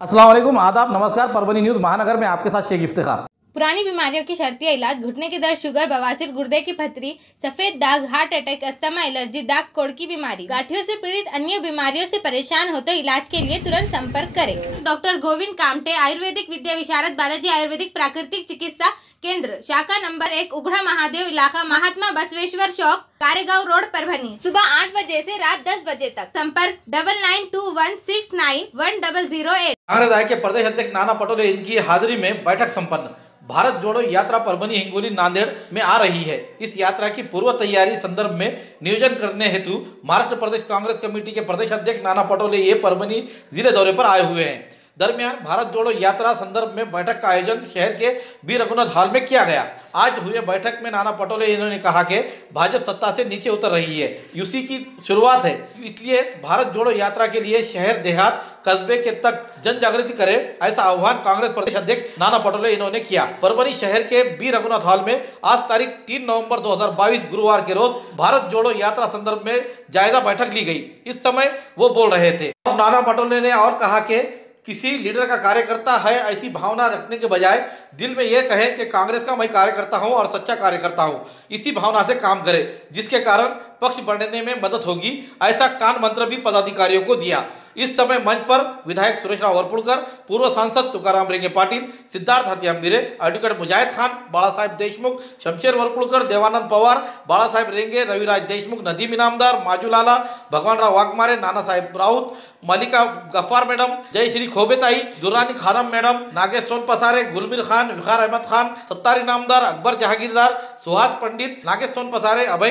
अस्सलाम वालेकुम, आदाब, नमस्कार। परभनी न्यूज़ महानगर में आपके साथ शेख इफ्तिखार। पुरानी बीमारियों की शर्तिया इलाज, घुटने के दर्द, शुगर, बवासीर, गुर्दे की पथरी, सफेद दाग, हार्ट अटैक, अस्थमा, एलर्जी, दाग कोड़ की बीमारी, गांठियों से पीड़ित अन्य बीमारियों से परेशान हो तो इलाज के लिए तुरंत संपर्क करें। डॉक्टर गोविंद कामटे, आयुर्वेदिक विद्या विशारद, बालाजी आयुर्वेदिक प्राकृतिक चिकित्सा केंद्र, शाखा नंबर 1, उघड़ा महादेव इलाका, महात्मा बसवेश्वर चौक, कारेगांव रोड, परभनी। सुबह 8 बजे से रात 10 बजे तक। संपर्क 9921691008। कांग्रेस आय के प्रदेश अध्यक्ष नाना पटोले इनकी हाजिरी में बैठक संपन्न। भारत जोड़ो यात्रा परभनी, हिंगोली, नांदेड़ में आ रही है। इस यात्रा की पूर्व तैयारी संदर्भ में नियोजन करने हेतु महाराष्ट्र प्रदेश कांग्रेस कमेटी के प्रदेश अध्यक्ष नाना पटोले ये परभनी जिले दौरे पर आए हुए हैं। दरमियान भारत जोड़ो यात्रा संदर्भ में बैठक का आयोजन शहर के वीर रघुनाथ हॉल में किया गया। आज हुए बैठक में नाना पटोले इन्होंने कहा कि भाजपा सत्ता से नीचे उतर रही है, यूसी की शुरुआत है, इसलिए भारत जोड़ो यात्रा के लिए शहर, देहात, कस्बे के तक जन जागृति करे, ऐसा आह्वान कांग्रेस प्रदेश अध्यक्ष नाना पटोले इन्होंने किया। परभनी शहर के वीर रघुनाथ हॉल में आज तारीख 3 नवंबर 2022 गुरुवार के रोज भारत जोड़ो यात्रा संदर्भ में जायजा बैठक ली गई। इस समय वो बोल रहे थे। नाना पटोले ने और कहा कि किसी लीडर का कार्यकर्ता है ऐसी भावना रखने के बजाय दिल में यह कहे कि कांग्रेस का मैं कार्यकर्ता हूं और सच्चा कार्यकर्ता हूं, इसी भावना से काम करे जिसके कारण पक्ष बढ़ने में मदद होगी, ऐसा कान मंत्र भी पदाधिकारियों को दिया। इस समय मंच पर विधायक सुरेशराव वरपुड़कर, पूर्व सांसद तुकाराम रेंगे पाटिल, सिद्धार्थ हथियामीरे, एडवोकेट मुजाहिद खान, बाला साहेब देशमुख, शमशेर वरपुड़कर, देवानंद पवार, बाला साहेब रेंगे, रविराज देशमुख, नदीम इनामदार, माजूलाला, भगवानराव वाघमारे, नाना साहेब राउत, मलिका गफ्फार मैडम, जयश्री खोबेताई, दुरानी खानम मैडम, नागेश सोनपसारे, गुलमीर खान, विखार अहमद खान, सत्तार इनामदार, अकबर जहांगीरदार, सुहास पंडित, नागेश सोनपसारे, अभय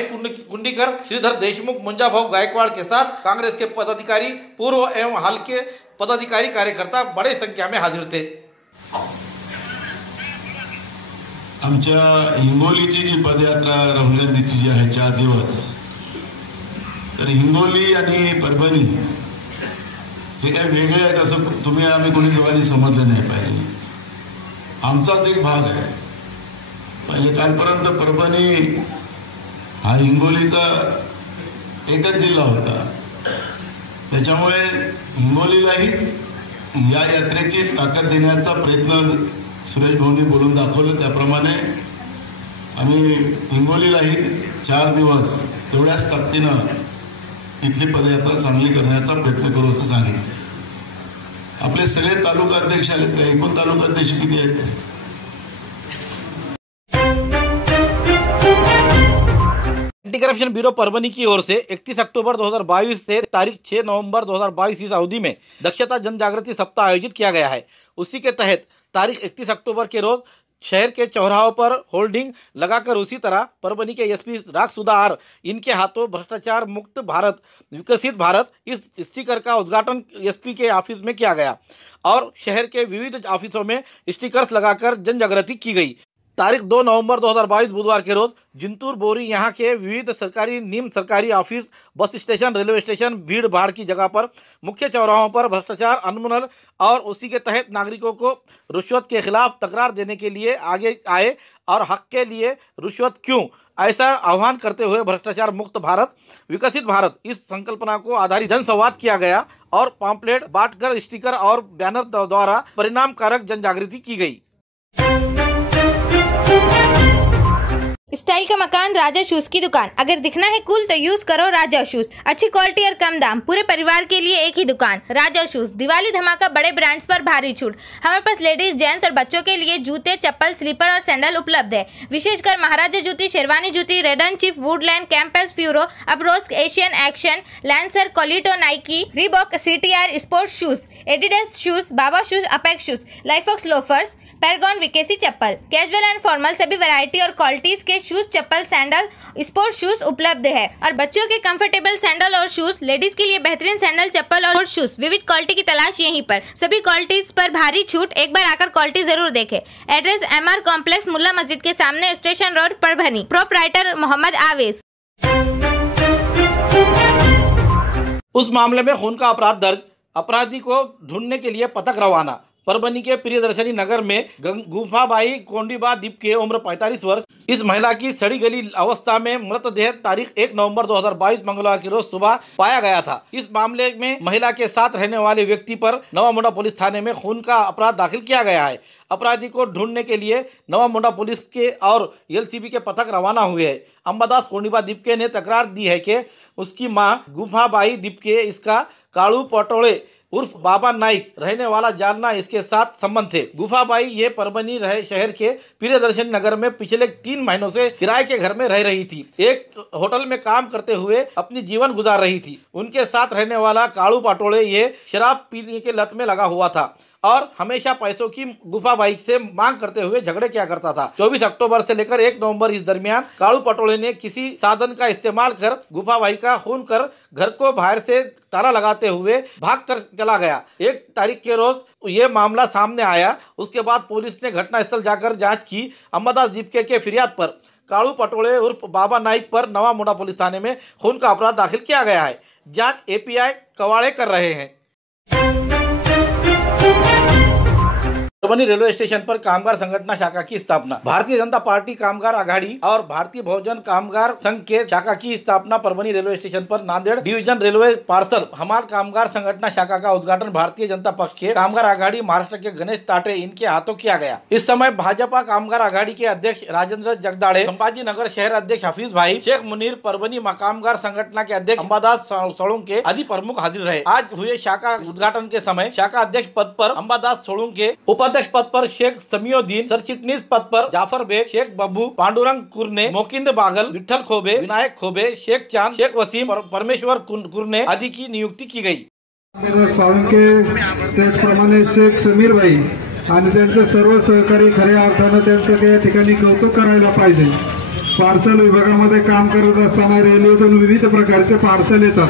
कुंडीकर, श्रीधर देशमुख, मुंजा भाऊ गायकवाड़ के साथ कांग्रेस के पदाधिकारी, पूर्व एवं हाल के पदाधिकारी, कार्यकर्ता बड़े संख्या में हाजिर थे। आमच्या हिंगोलीची जी पदयात्रा राहुल गांधीची जी आहे 4 दिवस, तर हिंगोली आणि परभणी हे काय वेगळे आहेत असं तुम्ही आम्ही कोणी दोघांनी समजलं नाही पाहिजे। आमचाच एक भाग आहे। पहिले कालपर्यंत परभणी हा हिंगोलीचा एकच जिल्हा होता, त्याच्यामुळे हिंगोलीलाही या यात्रेची ताकद देण्याचा प्रयत्न सुरेश भाऊंनी बोलून दाखवलं। त्याप्रमाणे आम्ही हिंगोलीलाही 4 दिवस तेवढ्याच ताकदीनं इथली पदयात्रा चांगली करण्याचा प्रयत्न करू असं सांगितलं। आपले सगळे तालुका अध्यक्ष आले, तर एकूण तालुका अध्यक्ष किती आहेत? एंटी करप्शन ब्यूरो परभनी की ओर से 31 अक्टूबर 2022 से तारीख 6 नवंबर 2022 इस अवधि में दक्षता जन जागृति सप्ताह आयोजित किया गया है। उसी के तहत तारीख 31 अक्टूबर के रोज शहर के चौराहों पर होल्डिंग लगाकर उसी तरह परभनी के एसपी राग सुधार इनके हाथों भ्रष्टाचार मुक्त भारत, विकसित भारत इस स्टिकर का उद्घाटन एसपी के ऑफिस में किया गया और शहर के विविध ऑफिसों में स्टिकर्स लगाकर जन जागृति की गई। तारीख 2 नवंबर 2022 बुधवार के रोज जिंतूर, बोरी यहाँ के विविध सरकारी, निम्न सरकारी office, bus station, railway station, भीड़ भाड़ की जगह पर, मुख्य चौराहों पर भ्रष्टाचार उन्मूलन और उसी के तहत नागरिकों को रिश्वत के खिलाफ तकरार देने के लिए आगे आए और हक के लिए रिश्वत क्यों, ऐसा आह्वान करते हुए भ्रष्टाचार मुक्त भारत, विकसित भारत इस संकल्पना को आधारित जनसंवाद किया गया और पॉम्पलेट बांटकर स्टिकर और बैनर द्वारा परिणामकारक जन जागृति की गई। स्टाइल का मकान, राजा शूज की दुकान। अगर दिखना है कूल तो यूज करो राजा शूज। अच्छी क्वालिटी और कम दाम, पूरे परिवार के लिए एक ही दुकान, राजा शूज। दिवाली धमाका, बड़े ब्रांड्स पर भारी छूट। हमारे पास लेडीज, जेंट्स और बच्चों के लिए जूते, चप्पल, स्लीपर और सैंडल उपलब्ध है। विशेषकर महाराजा जूती, शेरवानी जूती, रेडन चीफ, वुडलैंड, कैंपस, फ्यूरो, अब्रोस्क, एशियन, एक्शन, लैंसर, कोलिटो, Nike, Reebok, CTR, sports shoes, Adidas shoes, बाबा शूज, अपेक्स शूज, लाइफॉक्स लोफर्स, पैरागॉन, विकेसी चप्पल। कैजुअल एंड फॉर्मल सभी वैरायटी और क्वालिटीज के शूज, चप्पल, सैंडल, स्पोर्ट्स शूज उपलब्ध है। और बच्चों के कंफर्टेबल सैंडल और शूज, लेडीज के लिए बेहतरीन सैंडल, चप्पल और शूज, विविध क्वालिटी की तलाश यहीं पर। सभी क्वालिटीज पर भारी छूट, एक बार आकर क्वालिटी जरूर देखें। एड्रेस MR कॉम्प्लेक्स, मुल्ला मस्जिद के सामने, station road, Parbhani. Proprietor Mohammad Aavesh. उस मामले में खून का अपराध दर्ज, अपराधी को ढूंढने के लिए पथक रवाना। परभनी के प्रियदर्शनी नगर में गुफाबाई कोंडीबा दीप के उम्र 45 वर्ष इस महिला की सड़ी गली अवस्था में मृतदेह तारीख 1 नवंबर 2022 मंगलवार की रोज सुबह पाया गया था। इस मामले में महिला के साथ रहने वाले व्यक्ति पर नवा मुंडा पुलिस थाने में खून का अपराध दाखिल किया गया है। अपराधी को ढूंढने के लिए नवा मुंडा पुलिस के और एलसीबी के पथक रवाना हुए हैं। अंबादास कोंडीबा दीपके ने तकरार दी है कि उसकी मां गुफाबाई दीपके इसका कालू पटोले उर्फ बाबा नाइक रहने वाला जालना इसके साथ संबंध थे। गुफाबाई ये परभनी शहर के प्रियदर्शनी नगर में पिछले 3 महीनों से किराए के घर में रह रही थी। एक होटल में काम करते हुए अपनी जीवन गुजार रही थी। उनके साथ रहने वाला कालू पाटोले ये शराब पीने के लत में लगा हुआ था और हमेशा पैसों की गुफाबाई से मांग करते हुए झगड़े किया करता था। 24 अक्टूबर से लेकर 1 नवंबर इस दरमियान कालू पटोले ने किसी साधन का इस्तेमाल कर गुफाबाई का खून कर घर को बाहर से ताला लगाते हुए भाग कर चला गया। 1 तारीख के रोज ये मामला सामने आया। उसके बाद पुलिस ने घटनास्थल जाकर जांच की। अंबादास दीपके के फिरियाद पर कालू पटोले उर्फ बाबा नाइक पर नवा मुंडा पुलिस थाने में खून का अपराध दाखिल किया गया है। जांच एपीआई कवाड़े कर रहे हैं। परभनी रेलवे स्टेशन पर कामगार संगठन शाखा की स्थापना। भारतीय जनता पार्टी कामगार आघाड़ी और भारतीय बहुजन कामगार संघ के शाखा की स्थापना परभनी रेलवे स्टेशन पर नांदेड़ डिवीजन रेलवे पार्सल हमाल कामगार संगठन शाखा का उद्घाटन भारतीय जनता पक्ष के कामगार आघाड़ी महाराष्ट्र के गणेश ताटे इनके हाथों किया गया। इस समय भाजपा कामगार आघाड़ी के अध्यक्ष राजेंद्र जगदाड़े, संभाजी नगर शहर अध्यक्ष हफीज भाई, शेख मुनीर, परभनी कामगार संगठन के अध्यक्ष अंबादास सोलंके आदि प्रमुख हाजिर रहे। आज हुए शाखा उद्घाटन के समय शाखा अध्यक्ष पद पर अंबादास सोलंके, उपाध्यक्ष पद पर शेख समीउद्दीन, सरचिटनीस पद पर जाफर बेग, शेख बब्बू, पांडुरंग कुरने, मोकिंद बागल, विठल खोबे, विनायक खोबे, शेख चांद, शेख वसीम, परमेश्वर कुरने आदि की नियुक्ती की गई। त्याचप्रमाणे शेख समीर भाई आणि त्यांचे सर्व सहकारी खऱ्या अर्थाने त्यांचं या ठिकाणी कौतुक करायला पाहिजे। पार्सल विभागामध्ये काम करत असताना रेल्वेतून विविध प्रकारचे पार्सल येतात।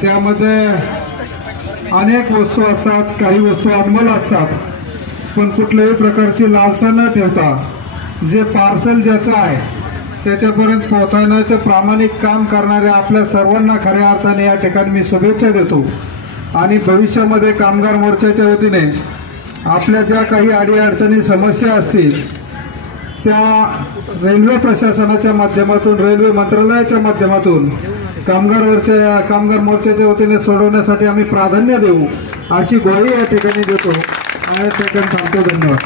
त्यामध्ये अनेक वस्तू असतात, काही वस्तू अनमोल असतात, पण कुठल्याही प्रकारची लालसा न ठेवता जे पार्सल ज्याचं आहे त्याच्यापर्यंत पोहोचवण्याचे प्रामाणिक काम करणाऱ्या आपल्या सर्वांना खऱ्या अर्थाने या ठिकाणी मी शुभेच्छा देतो। आणि भविष्यामध्ये कामगार मोर्चाच्या वतीने आपल्या ज्या काही अडीअडचणी समस्या असतील त्या रेल्वे प्रशासनाच्या माध्यमातून, रेल्वे मंत्रालयाच्या माध्यमातून कामगार मोर्चाच्या वतीने सोडवण्यासाठी आम्ही प्राधान्य देऊ अशी ग्वाही या ठिकाणी देतो। धन्यवाद।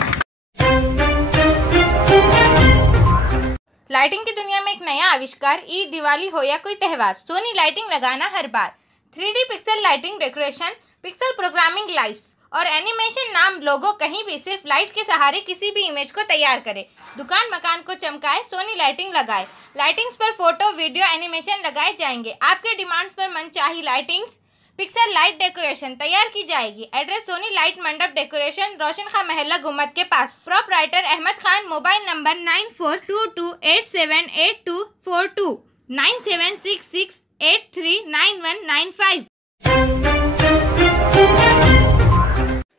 लाइटिंग की दुनिया में एक नया आविष्कार, ईद, दिवाली हो या कोई त्यौहार, सोनी लाइटिंग लगाना हर बार। 3D pixel lighting decoration, pixel programming lights और एनिमेशन नाम लोगो कहीं भी सिर्फ लाइट के सहारे किसी भी इमेज को तैयार करे। दुकान मकान को चमकाए, सोनी लाइटिंग लगाए। लाइटिंग्स पर फोटो, वीडियो, एनिमेशन लगाए जाएंगे। आपके डिमांड्स पर मनचाही लाइटिंग्स, पिक्सल लाइट डेकोरेशन तैयार की जाएगी। Address Soni light mandap decoration, Roshan Khan महल्ला गुम्मत के पास। Proprietor Ahmed Khan. Mobile number 9422878242 9766839195।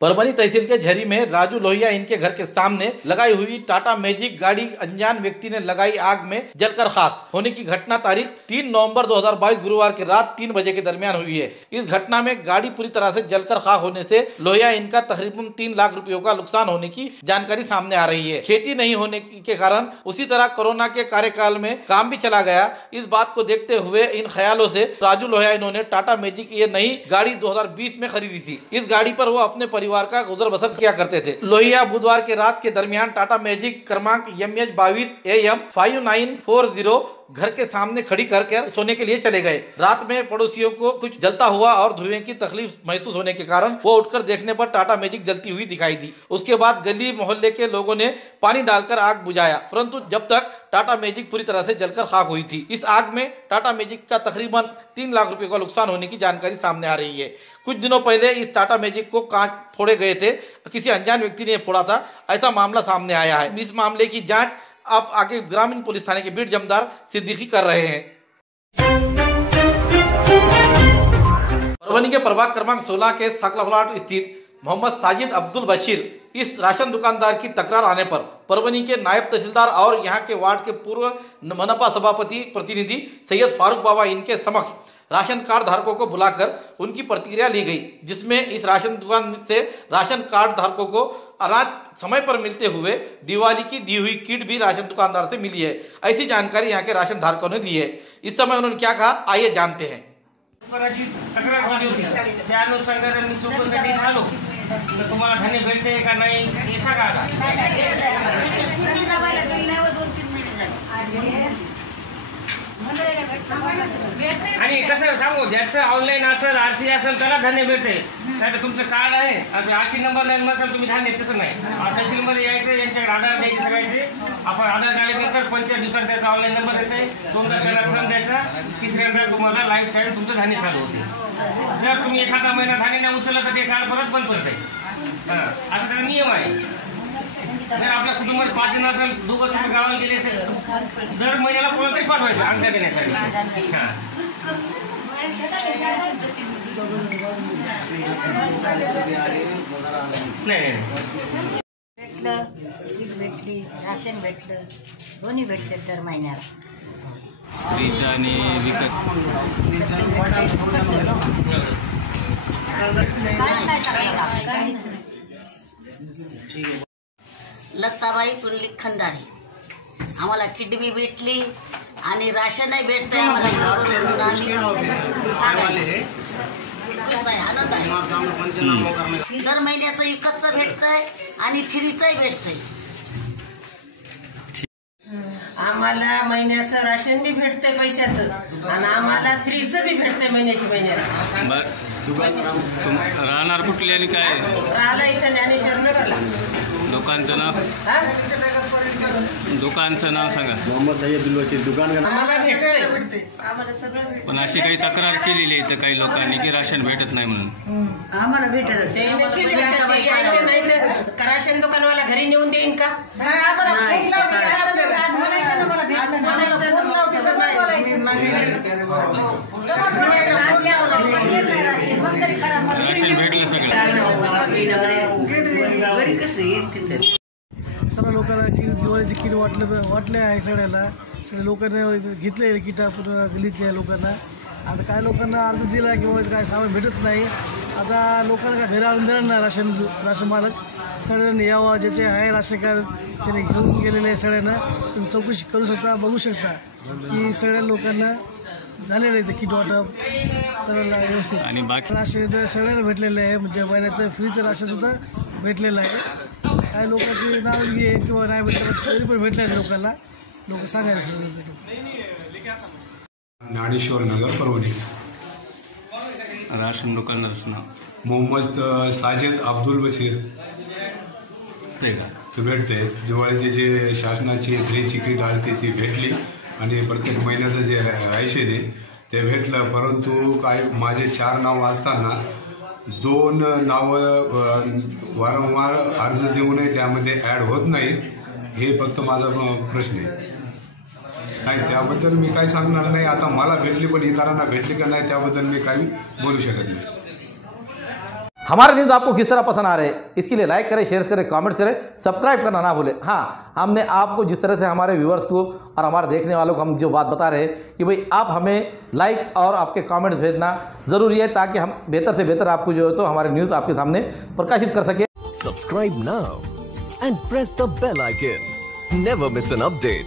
Parbhani तहसील के झरी में राजू लोहिया इनके घर के सामने लगाई हुई टाटा मैजिक गाड़ी अनजान व्यक्ति ने लगाई आग में जलकर खाक होने की घटना तारीख 3 नवंबर 2022 गुरुवार की रात 3 बजे के दरमियान हुई है। इस घटना में गाड़ी पूरी तरह से जलकर खाक होने से लोहिया इनका तकरीबन 3 लाख रुपयों का नुकसान होने की जानकारी सामने आ रही है। खेती नहीं होने के कारण उसी तरह कोरोना के कार्यकाल में काम भी चला गया। इस बात को देखते हुए इन ख्यालों से राजू लोहिया इन्होंने टाटा मैजिक ये नई गाड़ी 2020 में खरीदी थी। इस गाड़ी पर वो अपने परिवार का गुजर बसर किया करते थे। लोहिया बुधवार के रात के दरमियान टाटा मैजिक क्रमांक MH22 AM 5940 घर के सामने खड़ी करके सोने के लिए चले गए। रात में पड़ोसियों को कुछ जलता हुआ और धुएं की तकलीफ महसूस होने के कारण वो उठकर देखने पर टाटा मैजिक जलती हुई दिखाई दी। उसके बाद गली मोहल्ले के लोगों ने पानी डालकर आग बुझाया, परंतु जब तक टाटा मैजिक पूरी तरह से जलकर खाक हुई थी। इस आग में टाटा मैजिक का तकरीबन 3 लाख रुपए का नुकसान होने की जानकारी सामने आ रही है। कुछ दिनों पहले इस टाटा मैजिक को कांच फोड़े गए थे, किसी अनजान व्यक्ति ने फोड़ा था, ऐसा मामला सामने आया है। इस मामले की जांच अब आगे ग्रामीण पुलिस थाने के बीट जमदार सिद्दीकी कर रहे हैं। परभनी के प्रभाग क्रमांक 16 के सकलाफलाट स्थित मोहम्मद साजिद अब्दुल बशीर इस राशन दुकानदार की तकरार आने पर परभनी के नायब तहसीलदार और यहां के वार्ड के पूर्व मनपा सभापति प्रतिनिधि सैयद फारूक बाबा इनके समक्ष राशन कार्ड धारकों को बुलाकर उनकी प्रतिक्रिया ली गई, जिसमें इस राशन दुकान से राशन कार्ड धारकों को अनाज समय पर मिलते हुए दिवाली की दी हुई किट भी राशन दुकानदार से मिली है। ऐसी जानकारी यहाँ के राशन धारकों ने दी है। इस समय उन्होंने क्या कहा, आइए जानते हैं। तक्रार झाली होती, त्या अनुषंगाने मी चौकशीसाठी झालो, तर तुम्हाला धान्य भेटते का नाही हे सांगा आता। आणि कसं सांगू, ज्याचं ऑनलाईन असेल आरसी असेल त्याला धान्य भेटते, नाही तर तुमचं कार्ड आहे आरसी नंबर नाही नसेल तुम्ही धान्य तसं नाही। तहसीलमध्ये यायचं, यांच्याकडे आधार द्यायचे सगळ्याचे, आपण आधार झाल्यानंतर 25 दिवसांत त्याचा ऑनलाईन नंबर येते, 2दा त्याला फॉर्म द्यायचा, 3ऱ्यांदा तुम्हाला लाईफ टाईम तुमचं धान्य चालू होते। जर तुम्ही एखादा महिना धान्य नाही उचललं तर ते कार्ड परत बंद पडते। असा त्याचा नियम आहे। जर आपल्या कुटुंबात 5 जण असेल, 2 तुम्ही गावाला गेले असेल, दर महिन्याला कोणातरी पाठवायचं अंगठा देण्यासाठी। नाही भेटलं, किट भेटली, राशन भेटलं, दोन्ही भेटते दर महिन्याला। फ्रीज आणि विकत लताबाई पुरली खंदारे, आम्हाला किट बी भेटली आणि राशनही भेटतंय आम्हाला। आनंद आहे। दर महिन्याचं विकतचं भेटतंय आणि फ्रीचंही भेटतंय। आम्हाला महिन्याचं राशन बी भेटतंय पैशाचं, आणि आम्हाला फ्रीचं बी भेटतंय महिन्याला। राहणार कुठले आणि काय राहिला इथं ज्ञानेश्वर नगरला। दुकानचं नाव सांगा। मोहम्मद सय्यद बिलवशीर दुकान आम्हाला भेटतंय, पण अशी काही तक्रार केलेली आहे इथं काही लोकांनी की राशन भेटत नाही म्हणून। आम्हाला भेटत यायचं नाही तर राशन दुकानवाला घरी नेऊन देईन का? राशन भेटलं सगळं। सगळ्या लोकांना दिवाळीची किट वाटले आहे सगळ्याला लोकांना घेतले किटा पूर्ण गल्लीतल्या लोकांना। आता काय लोकांना अर्ज दिला किंवा काय सामान भेटत नाही, आता लोकांना काय घरी आणून देणार नाही राशन मालक। सगळ्यांनी यावं, ज्याचे आहे राशन कार्ड त्याने घेऊन गेलेले आहे सगळ्यांना। तुम्ही चौकशी करू शकता, बघू शकता की सगळ्या लोकांना झालेलं आहे ते किट वाटप सगळ्यांना व्यवस्थित। आणि बाकी राशन सगळ्यांना भेटलेलं आहे, म्हणजे महिन्याचं फ्रीचं राशनसुद्धा भेटलेलं आहे। काय लोकांची नाराजगी आहे किंवा नाही भेटलं तरी पण भेटलेलं आहे लोकांना, लोक सांगायला। ज्ञानेश्वर नगर परभणी। राशन दुकानदार नाव मोहम्मद साजिद अब्दुल बशीर ते का ते भेटते। दिवाळीची जे शासनाची फ्रीची किट आली ती भेटली, आणि प्रत्येक महिन्याचं जे राशन आहे ते भेटलं। परंतु काय माझे 4 नाव असताना 2 नावं वारंवार अर्ज देऊनही त्यामध्ये ॲड होत नाहीत, हे फक्त माझा प्रश्न आहे। नाही, त्याबद्दल मी काही सांगणार नाही। आता मला भेटली पण इतरांना भेटली का नाही त्याबद्दल मी काही बोलू शकत नाही। हमारे न्यूज़ आपको किस तरह पसंद आ रहे हैं, इसके लिए लाइक करें, शेयर करें, कमेंट्स करें, सब्सक्राइब करना ना भूलें। हाँ, हमने आपको जिस तरह से हमारे व्यूअर्स को और हमारे देखने वालों को हम जो बात बता रहे हैं कि भाई आप हमें लाइक और आपके कमेंट्स भेजना ज़रूरी है, ताकि हम बेहतर से बेहतर आपको जो है तो हमारे न्यूज़ आपके सामने प्रकाशित कर सके। Subscribe now and press the bell icon, never miss an update.